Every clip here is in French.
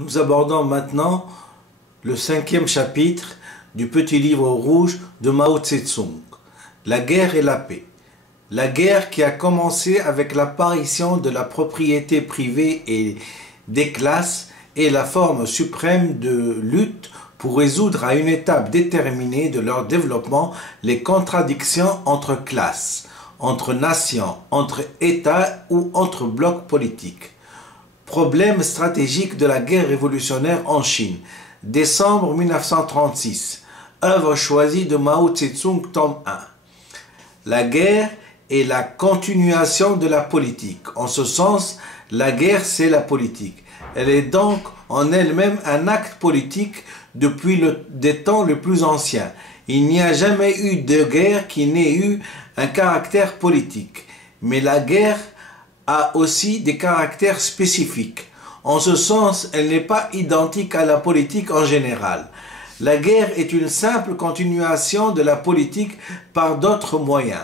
Nous abordons maintenant le 5e chapitre du petit livre rouge de Mao Tse-tung, la guerre et la paix. La guerre qui a commencé avec l'apparition de la propriété privée et des classes est la forme suprême de lutte pour résoudre à une étape déterminée de leur développement les contradictions entre classes, entre nations, entre États ou entre blocs politiques. Problème stratégique de la guerre révolutionnaire en Chine, décembre 1936, œuvre choisie de Mao Tse-tung, tome 1. La guerre est la continuation de la politique. En ce sens, la guerre, c'est la politique. Elle est donc en elle-même un acte politique depuis des temps les plus anciens. Il n'y a jamais eu de guerre qui n'ait eu un caractère politique. Mais la guerre a aussi des caractères spécifiques. En ce sens, elle n'est pas identique à la politique en général. La guerre est une simple continuation de la politique par d'autres moyens.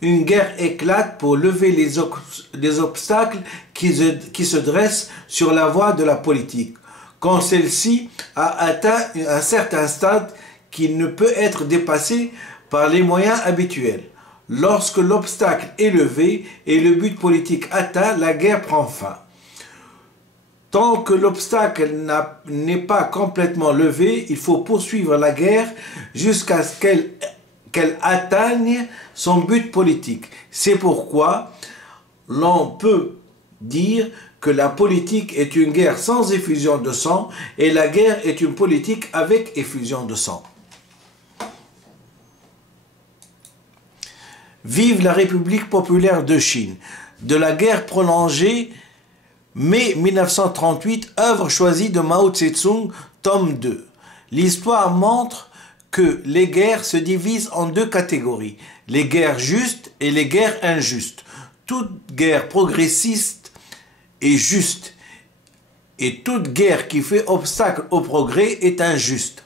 Une guerre éclate pour lever les obstacles qui se dressent sur la voie de la politique, quand celle-ci a atteint un certain stade qui ne peut être dépassé par les moyens habituels. Lorsque l'obstacle est levé et le but politique atteint, la guerre prend fin. Tant que l'obstacle n'est pas complètement levé, il faut poursuivre la guerre jusqu'à ce qu'elle atteigne son but politique. C'est pourquoi l'on peut dire que la politique est une guerre sans effusion de sang et la guerre est une politique avec effusion de sang. Vive la République populaire de Chine. De la guerre prolongée, mai 1938, œuvre choisie de Mao Tse-tung, tome 2. L'histoire montre que les guerres se divisent en deux catégories, les guerres justes et les guerres injustes. Toute guerre progressiste est juste et toute guerre qui fait obstacle au progrès est injuste.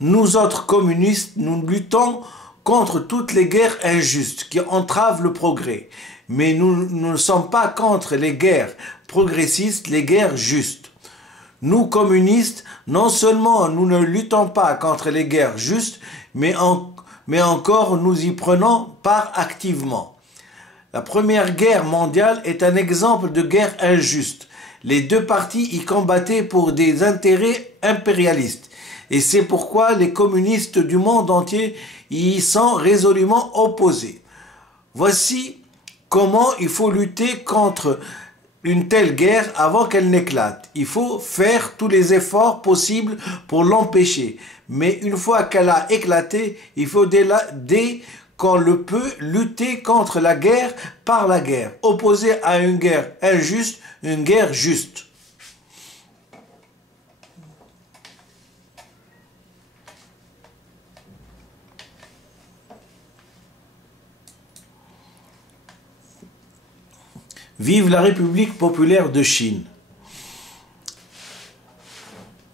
Nous autres communistes, nous luttons contre toutes les guerres injustes qui entravent le progrès. Mais nous ne sommes pas contre les guerres progressistes, les guerres justes. Nous, communistes, non seulement nous ne luttons pas contre les guerres justes, mais encore nous y prenons part activement. La Première Guerre mondiale est un exemple de guerre injuste. Les deux parties y combattaient pour des intérêts impérialistes. Et c'est pourquoi les communistes du monde entier y sont résolument opposés. Voici comment il faut lutter contre une telle guerre avant qu'elle n'éclate. Il faut faire tous les efforts possibles pour l'empêcher. Mais une fois qu'elle a éclaté, il faut dès qu'on le peut lutter contre la guerre par la guerre. Opposer à une guerre injuste, une guerre juste. Vive la République populaire de Chine.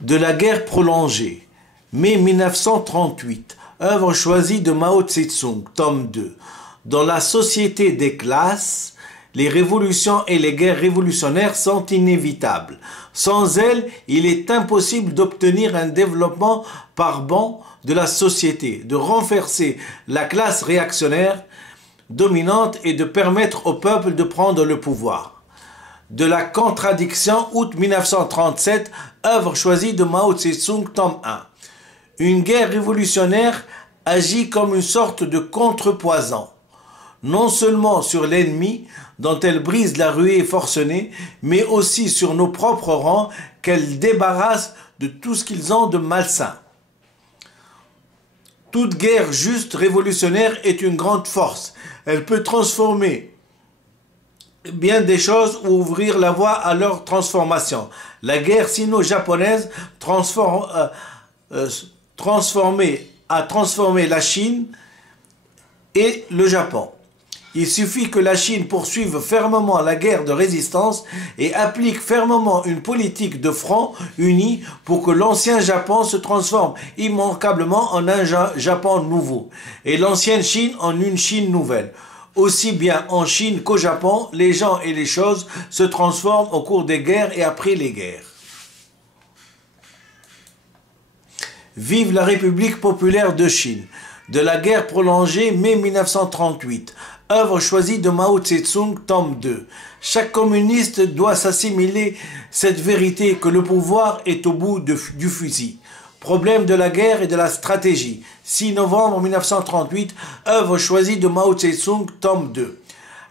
De la guerre prolongée, mai 1938, œuvre choisie de Mao Tse-tung, tome 2. Dans la société des classes, les révolutions et les guerres révolutionnaires sont inévitables. Sans elles, il est impossible d'obtenir un développement par bond de la société, de renverser la classe réactionnaire dominante et de permettre au peuple de prendre le pouvoir. De la contradiction, août 1937, œuvre choisie de Mao Tse-tung, tome 1. Une guerre révolutionnaire agit comme une sorte de contrepoison, non seulement sur l'ennemi, dont elle brise la ruée forcenée, mais aussi sur nos propres rangs, qu'elle débarrasse de tout ce qu'ils ont de malsain. Toute guerre juste révolutionnaire est une grande force. Elle peut transformer bien des choses ou ouvrir la voie à leur transformation. La guerre sino-japonaise a transformé la Chine et le Japon. Il suffit que la Chine poursuive fermement la guerre de résistance et applique fermement une politique de front uni pour que l'ancien Japon se transforme immanquablement en un Japon nouveau et l'ancienne Chine en une Chine nouvelle. Aussi bien en Chine qu'au Japon, les gens et les choses se transforment au cours des guerres et après les guerres. Vive la République populaire de Chine. De la guerre prolongée, mai 1938. Œuvre choisie de Mao Tse-tung, tome 2. Chaque communiste doit s'assimiler cette vérité que le pouvoir est au bout du fusil. Problème de la guerre et de la stratégie. 6 novembre 1938. Œuvre choisie de Mao Tse-tung, tome 2.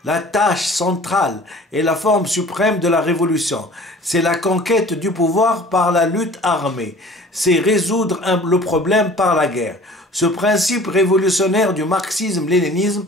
La tâche centrale et la forme suprême de la révolution, c'est la conquête du pouvoir par la lutte armée. C'est résoudre le problème par la guerre. Ce principe révolutionnaire du marxisme-léninisme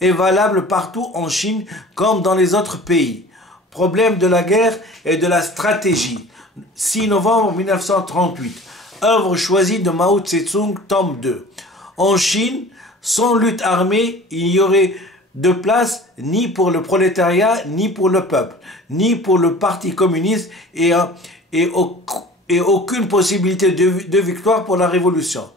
est valable partout en Chine comme dans les autres pays. Problème de la guerre et de la stratégie. 6 novembre 1938. Œuvre choisie de Mao Tse-tung, tome 2. En Chine, sans lutte armée, il y aurait de place ni pour le prolétariat, ni pour le peuple, ni pour le parti communiste et aucune possibilité de victoire pour la révolution.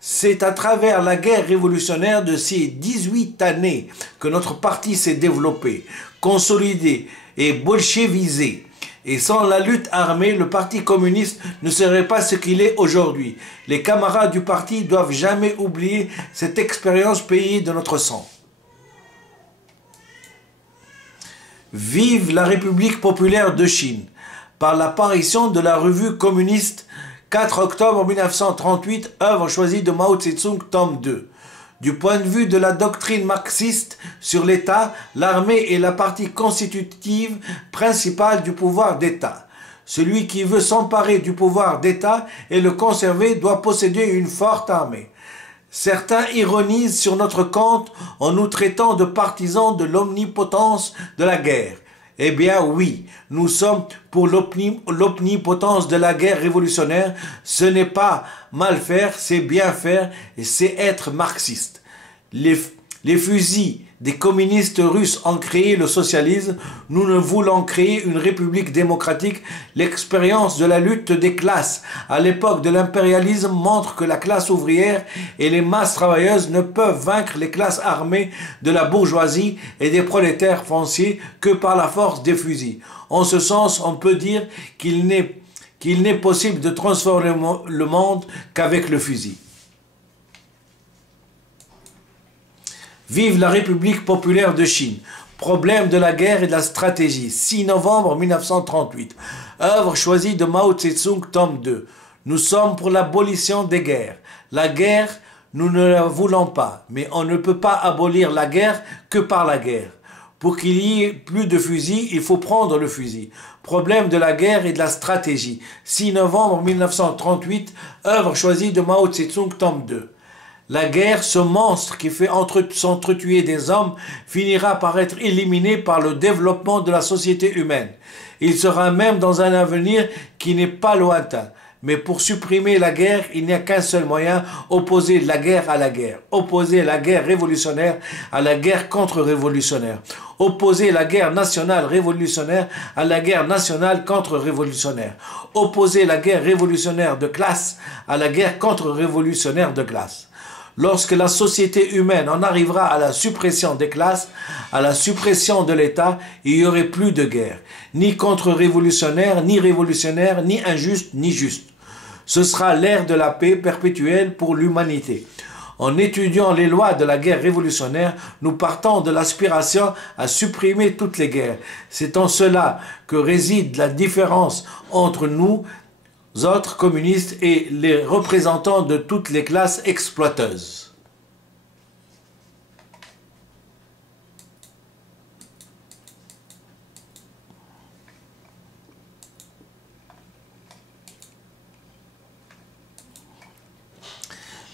C'est à travers la guerre révolutionnaire de ces 18 années que notre parti s'est développé, consolidé et bolchevisé. Et sans la lutte armée, le parti communiste ne serait pas ce qu'il est aujourd'hui. Les camarades du parti doivent jamais oublier cette expérience payée de notre sang. Vive la République populaire de Chine. Par l'apparition de la revue communiste 4 octobre 1938, œuvre choisie de Mao Tse-tung, tome 2. Du point de vue de la doctrine marxiste sur l'État, l'armée est la partie constitutive principale du pouvoir d'État. Celui qui veut s'emparer du pouvoir d'État et le conserver doit posséder une forte armée. Certains ironisent sur notre compte en nous traitant de partisans de l'omnipotence de la guerre. Eh bien oui, nous sommes pour l'omnipotence de la guerre révolutionnaire. Ce n'est pas mal faire, c'est bien faire et c'est être marxiste. Les fusils des communistes russes ont créé le socialisme. Nous ne voulons créer une république démocratique. L'expérience de la lutte des classes à l'époque de l'impérialisme montre que la classe ouvrière et les masses travailleuses ne peuvent vaincre les classes armées de la bourgeoisie et des prolétaires fonciers que par la force des fusils. En ce sens, on peut dire qu'il n'est possible de transformer le monde qu'avec le fusil. Vive la République populaire de Chine. Problème de la guerre et de la stratégie. 6 novembre 1938. Œuvre choisie de Mao Tse-tung, tome 2. Nous sommes pour l'abolition des guerres. La guerre, nous ne la voulons pas, mais on ne peut pas abolir la guerre que par la guerre. Pour qu'il y ait plus de fusils, il faut prendre le fusil. Problème de la guerre et de la stratégie. 6 novembre 1938. Œuvre choisie de Mao Tse-tung, tome 2. La guerre, ce monstre qui fait s'entretuer des hommes, finira par être éliminé par le développement de la société humaine. Il sera même dans un avenir qui n'est pas lointain. Mais pour supprimer la guerre, il n'y a qu'un seul moyen, opposer la guerre à la guerre. Opposer la guerre révolutionnaire à la guerre contre-révolutionnaire. Opposer la guerre nationale révolutionnaire à la guerre nationale contre-révolutionnaire. Opposer la guerre révolutionnaire de classe à la guerre contre-révolutionnaire de classe. Lorsque la société humaine en arrivera à la suppression des classes, à la suppression de l'État, il n'y aurait plus de guerre, ni contre-révolutionnaire, ni révolutionnaire, ni injuste, ni juste. Ce sera l'ère de la paix perpétuelle pour l'humanité. En étudiant les lois de la guerre révolutionnaire, nous partons de l'aspiration à supprimer toutes les guerres. C'est en cela que réside la différence entre nous, autres communistes et les représentants de toutes les classes exploiteuses.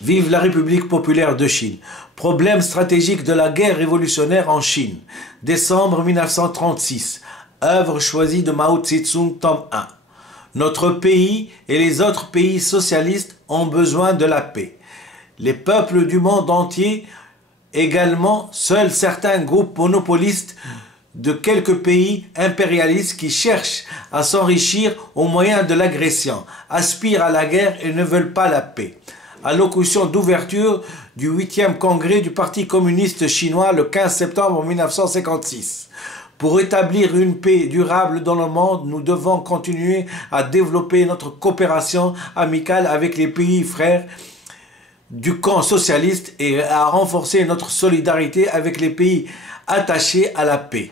Vive la République populaire de Chine. Problème stratégique de la guerre révolutionnaire en Chine. Décembre 1936. Œuvre choisie de Mao Tse-tung, tome 1. Notre pays et les autres pays socialistes ont besoin de la paix. Les peuples du monde entier également, seuls certains groupes monopolistes de quelques pays impérialistes qui cherchent à s'enrichir au moyen de l'agression, aspirent à la guerre et ne veulent pas la paix. allocution d'ouverture du 8e congrès du Parti communiste chinois le 15 septembre 1956. Pour établir une paix durable dans le monde, nous devons continuer à développer notre coopération amicale avec les pays frères du camp socialiste et à renforcer notre solidarité avec les pays attachés à la paix.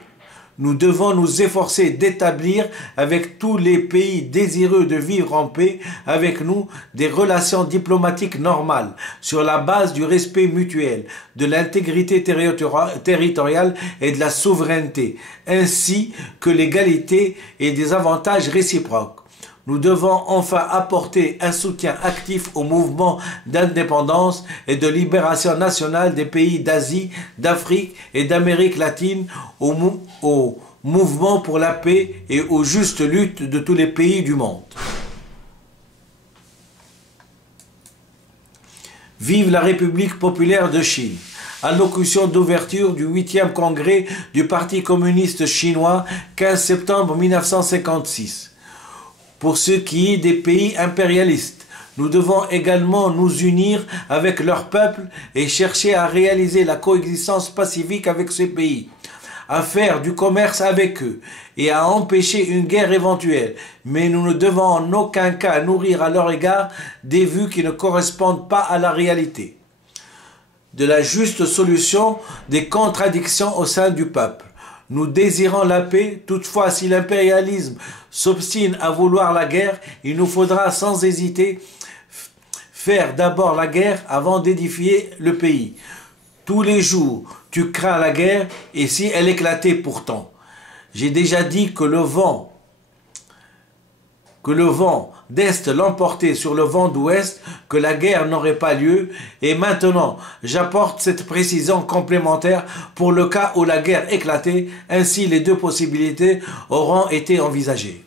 Nous devons nous efforcer d'établir avec tous les pays désireux de vivre en paix avec nous des relations diplomatiques normales sur la base du respect mutuel, de l'intégrité territoriale et de la souveraineté, ainsi que l'égalité et des avantages réciproques. Nous devons enfin apporter un soutien actif au mouvement d'indépendance et de libération nationale des pays d'Asie, d'Afrique et d'Amérique latine, au mouvement pour la paix et aux justes luttes de tous les pays du monde. Vive la République populaire de Chine. Allocution d'ouverture du 8e congrès du Parti communiste chinois, 15 septembre 1956. Pour ce qui est des pays impérialistes, nous devons également nous unir avec leur peuple et chercher à réaliser la coexistence pacifique avec ces pays, à faire du commerce avec eux et à empêcher une guerre éventuelle. Mais nous ne devons en aucun cas nourrir à leur égard des vues qui ne correspondent pas à la réalité. De la juste solution des contradictions au sein du peuple. Nous désirons la paix, toutefois si l'impérialisme s'obstine à vouloir la guerre, il nous faudra sans hésiter faire d'abord la guerre avant d'édifier le pays. Tous les jours, tu crains la guerre et si elle éclatait pourtant. J'ai déjà dit que le vent d'Est l'emportait sur le vent d'Ouest, que la guerre n'aurait pas lieu, et maintenant j'apporte cette précision complémentaire pour le cas où la guerre éclatait, ainsi les deux possibilités auront été envisagées.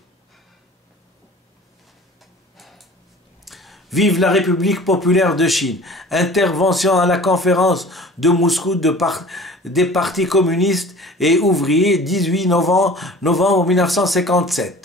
Vive la République populaire de Chine. Intervention à la conférence de Moscou des partis communistes et ouvriers 18 novembre 1957.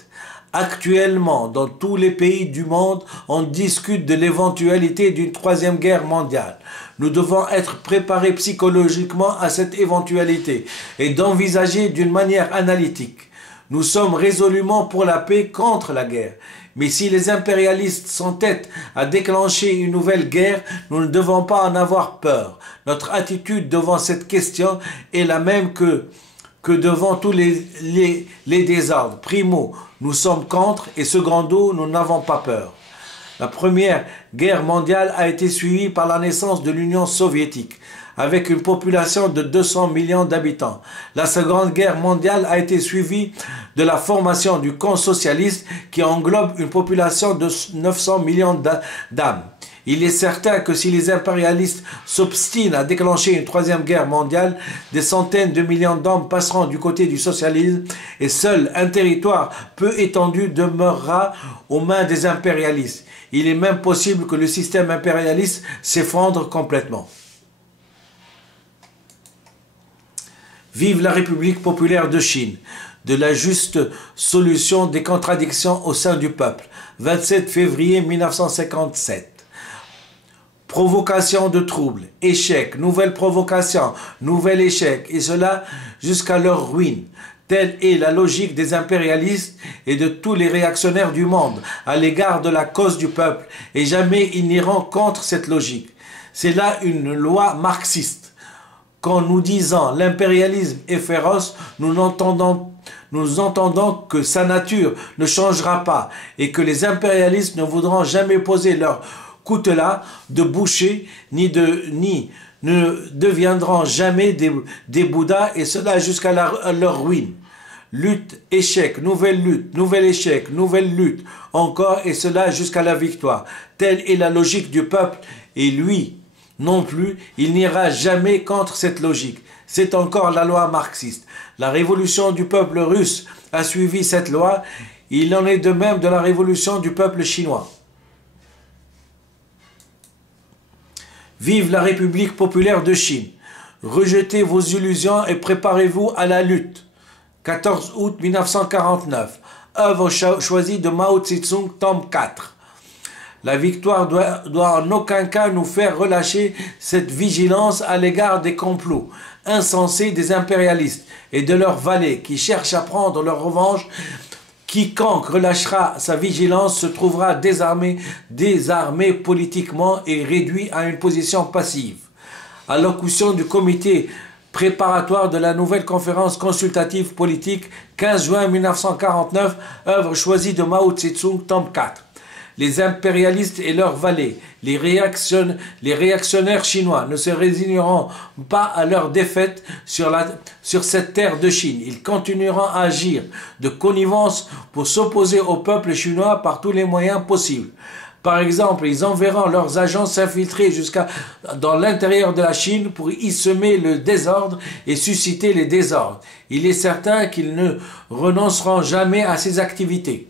Actuellement, dans tous les pays du monde, on discute de l'éventualité d'une troisième guerre mondiale. Nous devons être préparés psychologiquement à cette éventualité et d'envisager d'une manière analytique. Nous sommes résolument pour la paix contre la guerre. Mais si les impérialistes s'entêtent à déclencher une nouvelle guerre, nous ne devons pas en avoir peur. Notre attitude devant cette question est la même que devant tous les désordres. Primo, nous sommes contre et secondo, nous n'avons pas peur. La première guerre mondiale a été suivie par la naissance de l'Union soviétique, avec une population de 200 millions d'habitants. La Seconde Guerre mondiale a été suivie de la formation du camp socialiste qui englobe une population de 900 millions d'âmes. Il est certain que si les impérialistes s'obstinent à déclencher une troisième guerre mondiale, des centaines de millions d'hommes passeront du côté du socialisme et seul un territoire peu étendu demeurera aux mains des impérialistes. Il est même possible que le système impérialiste s'effondre complètement. Vive la République populaire de Chine. De la juste solution des contradictions au sein du peuple. 27 février 1957. Provocation de troubles, échec, nouvelle provocation, nouvel échec, et cela jusqu'à leur ruine. Telle est la logique des impérialistes et de tous les réactionnaires du monde à l'égard de la cause du peuple, et jamais ils n'iront contre cette logique. C'est là une loi marxiste. Quand nous disons l'impérialisme est féroce, nous entendons que sa nature ne changera pas et que les impérialistes ne voudront jamais poser leur coutelas de boucher ni ne deviendront jamais des Bouddhas, et cela jusqu'à leur ruine. Lutte, échec, nouvel échec, nouvelle lutte, encore, et cela jusqu'à la victoire. Telle est la logique du peuple, et lui non plus, il n'ira jamais contre cette logique. C'est encore la loi marxiste. La révolution du peuple russe a suivi cette loi. Il en est de même de la révolution du peuple chinois. Vive la République populaire de Chine. Rejetez vos illusions et préparez-vous à la lutte. 14 août 1949. Œuvre choisie de Mao Tse-tung, tome 4. La victoire doit en aucun cas nous faire relâcher cette vigilance à l'égard des complots insensés des impérialistes et de leurs valets qui cherchent à prendre leur revanche. Quiconque relâchera sa vigilance se trouvera désarmé politiquement et réduit à une position passive. Allocution du comité préparatoire de la nouvelle conférence consultative politique, 15 juin 1949, œuvre choisie de Mao Tse-tung, tome 4. Les impérialistes et leurs valets, les réactionnaires chinois ne se résigneront pas à leur défaite sur cette terre de Chine. Ils continueront à agir de connivence pour s'opposer au peuple chinois par tous les moyens possibles. Par exemple, ils enverront leurs agents s'infiltrer dans l'intérieur de la Chine pour y semer le désordre et susciter les désordres. Il est certain qu'ils ne renonceront jamais à ces activités.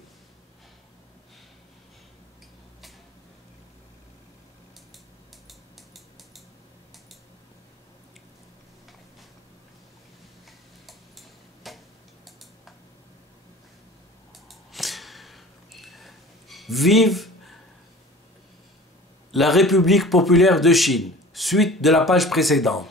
Vive la République populaire de Chine, suite de la page précédente.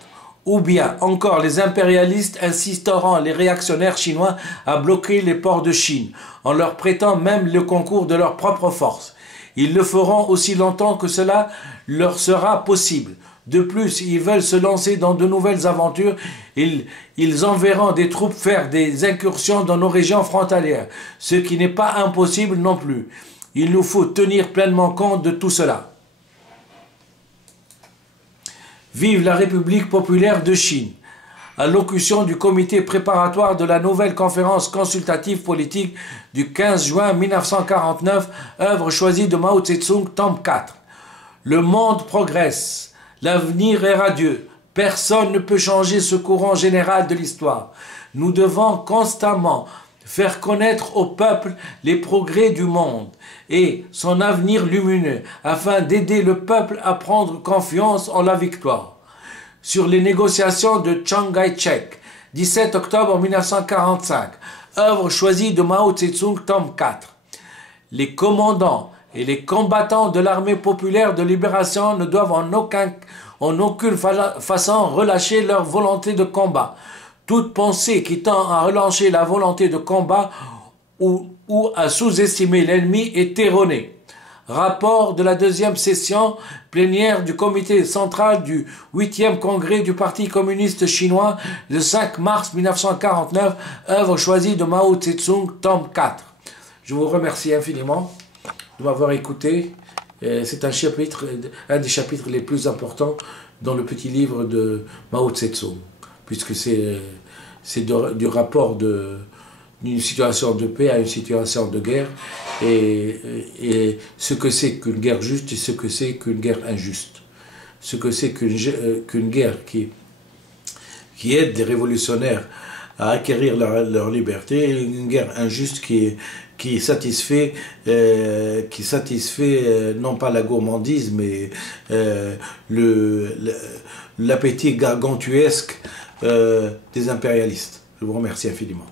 Ou bien encore les impérialistes insisteront les réactionnaires chinois à bloquer les ports de Chine, en leur prêtant même le concours de leurs propres forces. Ils le feront aussi longtemps que cela leur sera possible. De plus, ils veulent se lancer dans de nouvelles aventures. Ils enverront des troupes faire des incursions dans nos régions frontalières, ce qui n'est pas impossible non plus. Il nous faut tenir pleinement compte de tout cela. Vive la République populaire de Chine. Allocution du comité préparatoire de la nouvelle conférence consultative politique du 15 juin 1949, œuvre choisie de Mao Tse-tung, tome 4. Le monde progresse, l'avenir est radieux. Personne ne peut changer ce courant général de l'histoire. Nous devons constamment faire connaître au peuple les progrès du monde et son avenir lumineux, afin d'aider le peuple à prendre confiance en la victoire. Sur les négociations de Chiang Kai-shek, 17 octobre 1945, œuvre choisie de Mao Tse-tung, tome 4. Les commandants et les combattants de l'armée populaire de libération ne doivent en aucune façon relâcher leur volonté de combat. Toute pensée qui tend à relâcher la volonté de combat ou à sous-estimer l'ennemi est erronée. Rapport de la deuxième session plénière du comité central du 8e congrès du Parti communiste chinois le 5 mars 1949, œuvre choisie de Mao Tse-tung, tome 4. Je vous remercie infiniment de m'avoir écouté. C'est un des chapitres les plus importants dans le petit livre de Mao Tse-tung, puisque c'est du rapport d'une situation de paix à une situation de guerre, et ce que c'est qu'une guerre juste et ce que c'est qu'une guerre injuste. Ce que c'est qu'une guerre qui aide les révolutionnaires à acquérir leur liberté, et une guerre injuste qui satisfait non pas la gourmandise, mais l'appétit gargantuesque des impérialistes. Je vous remercie infiniment.